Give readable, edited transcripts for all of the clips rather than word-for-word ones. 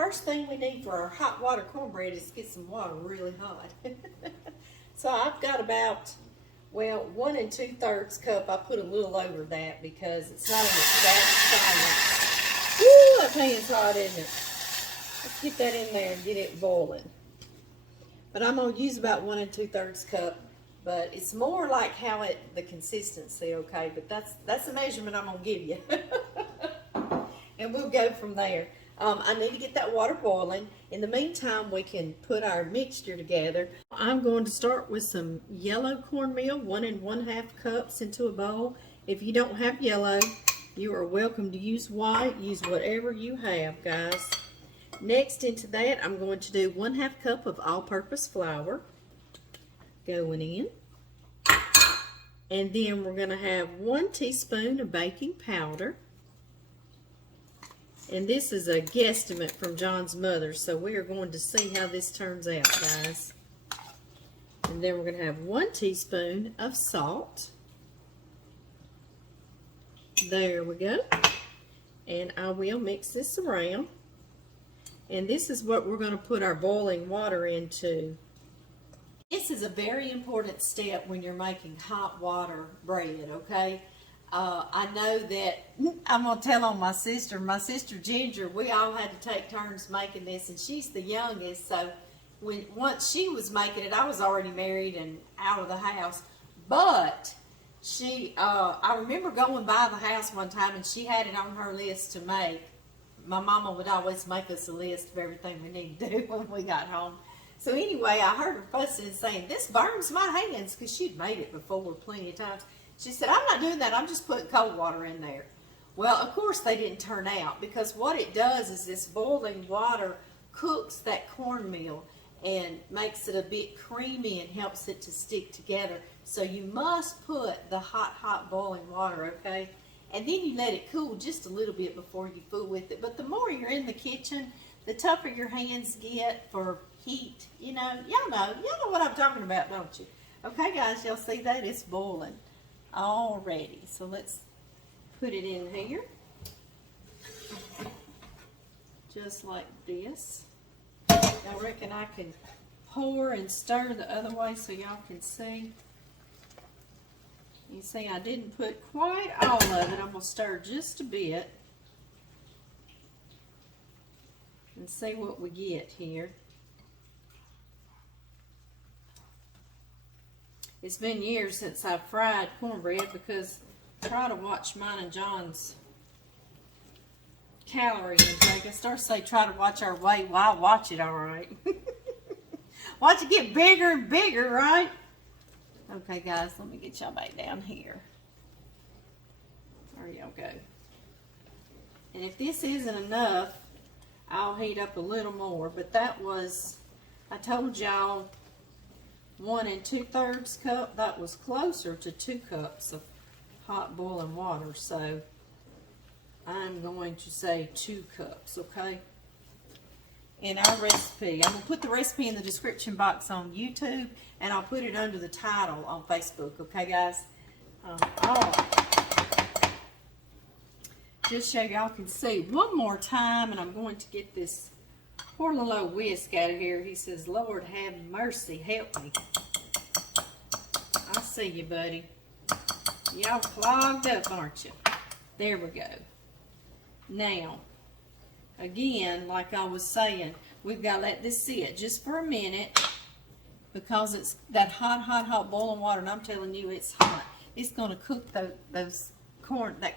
first thing we need for our hot water cornbread is get some water really hot. So I've got about, well, 1 2/3 cup. I put a little over that because it's not that solid. Woo, that pan's hot, isn't it? Let's get that in there and get it boiling. But I'm gonna use about 1 2/3 cup. But it's more like how the consistency, okay? But that's the measurement I'm gonna give you. And we'll go from there. I need to get that water boiling. In the meantime, we can put our mixture together. I'm going to start with some yellow cornmeal, 1 1/2 cups into a bowl. If you don't have yellow, you are welcome to use white. Use whatever you have, guys. Next into that, I'm going to do 1/2 cup of all-purpose flour going in. And then we're going to have 1 teaspoon of baking powder. And this is a guesstimate from John's mother, so we are going to see how this turns out, guys. And then we're going to have 1 teaspoon of salt. There we go. And I will mix this around. And this is what we're going to put our boiling water into. This is a very important step when you're making hot water bread, okay? I know that I'm going to tell on my sister Ginger, we all had to take turns making this, and she's the youngest, so once she was making it, I was already married and out of the house, but I remember going by the house one time, and she had it on her list to make. My mama would always make us a list of everything we need to do when we got home. So anyway, I heard her fussing and saying, "This burns my hands," because she'd made it before plenty of times. She said, "I'm not doing that, I'm just putting cold water in there." Well, of course they didn't turn out, because what it does is this boiling water cooks that cornmeal and makes it a bit creamy and helps it to stick together. So you must put the hot boiling water, okay? And then you let it cool just a little bit before you fool with it. But the more you're in the kitchen, the tougher your hands get for heat. You know, y'all know what I'm talking about, don't you? Okay, guys, y'all see that? It's boiling already. So let's put it in here. Just like this. Y'all reckon I can pour and stir the other way so y'all can see? You see, I didn't put quite all of it. I'm going to stir just a bit and see what we get here. It's been years since I've fried cornbread, because I try to watch mine and John's calorie intake. I start to say try to watch our weight. Well, I watch it all right. Watch it get bigger and bigger, right? Okay, guys, let me get y'all back down here. There y'all go. And if this isn't enough, I'll heat up a little more. But that was, I told y'all, 1 2/3 cup. That was closer to 2 cups of hot boiling water. So I'm going to say 2 cups, okay? In our recipe, I'm going to put the recipe in the description box on YouTube, and I'll put it under the title on Facebook, okay, guys? Just so y'all can see one more time, and I'm going to get this poor little old whisk out of here. He says, "Lord have mercy, help me." I see you, buddy. Y'all clogged up, aren't you? There we go. Now, again, like I was saying, we've got to let this sit just for a minute, because it's that hot boiling water, and I'm telling you, it's hot. It's going to cook that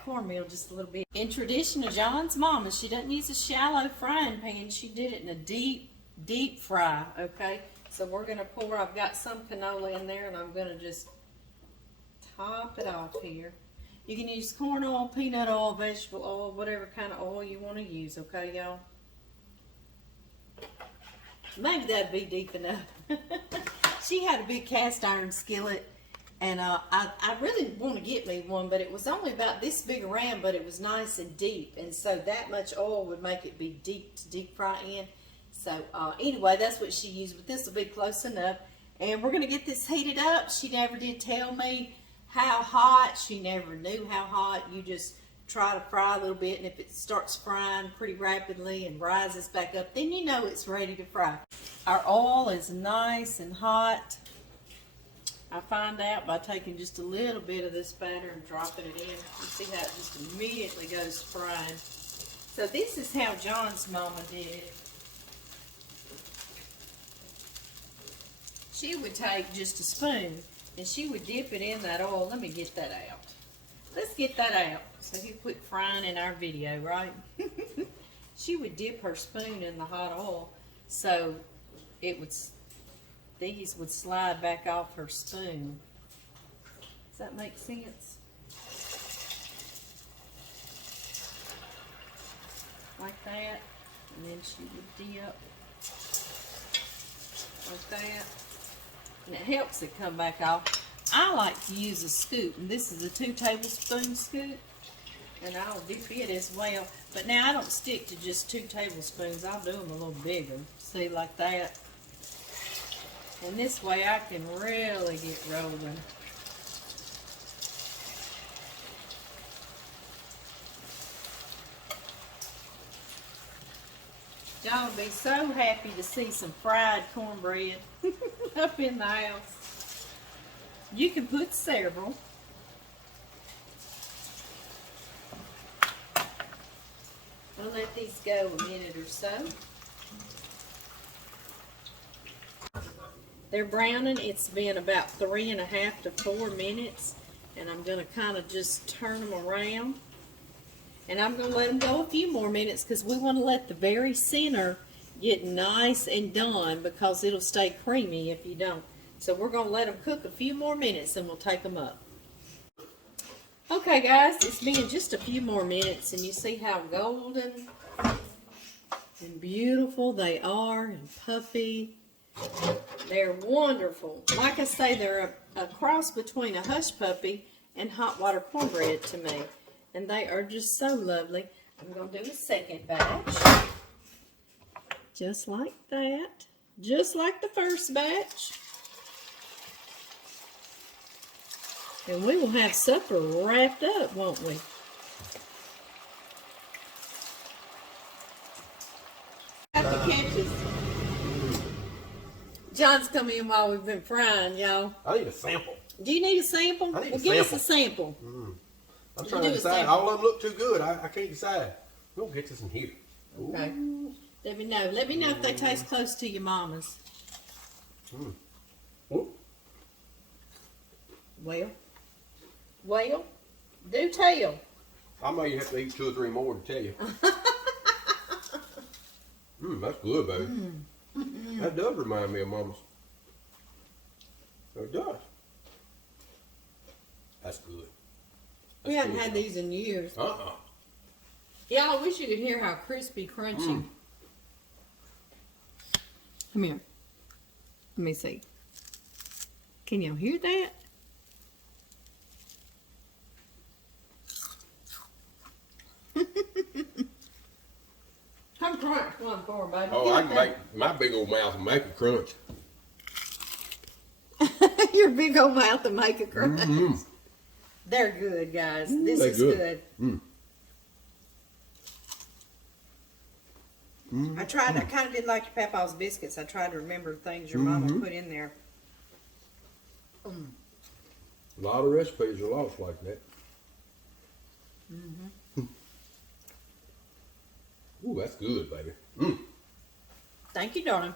cornmeal just a little bit. In tradition of John's mama, she doesn't use a shallow frying pan. She did it in a deep fry, okay? So we're going to pour, I've got some canola in there, and I'm going to just top it off here. You can use corn oil, peanut oil, vegetable oil, whatever kind of oil you want to use, okay, y'all? Maybe that'd be deep enough. She had a big cast iron skillet, and I really want to get me one, but it was only about this big around, but it was nice and deep, and so that much oil would make it be deep to deep fry in. So anyway, that's what she used, but this will be close enough. And we're going to get this heated up. She never did tell me how hot. She never knew how hot. You just try to fry a little bit, and if it starts frying pretty rapidly and rises back up, then you know it's ready to fry. Our oil is nice and hot. I find out by taking just a little bit of this batter and dropping it in. You see how it just immediately goes frying. So this is how John's mama did it. She would take just a spoon and she would dip it in that oil. Let me get that out. Let's get that out so he quit frying in our video, right? She would dip her spoon in the hot oil so it would, these would slide back off her spoon. Does that make sense? Like that, and then she would dip like that, and it helps it come back off. I like to use a scoop, and this is a 2 tablespoon scoop, and I'll dip it as well. But now I don't stick to just 2 tablespoons. I'll do them a little bigger. See, like that. And this way I can really get rolling. Y'all will be so happy to see some fried cornbread up in the house. You can put several. I'll let these go a minute or so. They're browning. It's been about 3.5 to 4 minutes, and I'm going to kind of just turn them around. And I'm going to let them go a few more minutes because we want to let the very center get nice and done, because it'll stay creamy if you don't. So we're going to let them cook a few more minutes and we'll take them up. Okay guys, it's been just a few more minutes, and you see how golden and beautiful they are and puffy. They're wonderful. Like I say, they're a cross between a hush puppy and hot water cornbread to me. And they are just so lovely. I'm going to do a second batch. Just like that. Just like the first batch. And we will have supper wrapped up, won't we? Got the catches. John's come in while we've been frying, y'all. I need a sample. Do you need a sample? I need well, a give sample. us a sample. I'm trying to decide. All of them look too good. I can't decide. We'll get this in here. Okay. Let me know. Let me know if they taste close to your mama's. Ooh. Well, do tell. I may have to eat 2 or 3 more to tell you. That's good, baby. That does remind me of Mama's. It does. That's good. We haven't had these in years. Yeah, I wish you could hear how crispy, crunchy. Come here. Let me see. Can y'all hear that? Come crunch one for me, baby. Oh, I can make my big old mouth and make a crunch. Your big old mouth and make a crunch. They're good, guys. This is good. I kind of did like your Papa's biscuits. I tried to remember things your mama put in there. A lot of recipes are lost like that. Ooh, that's good, baby. Thank you, darling.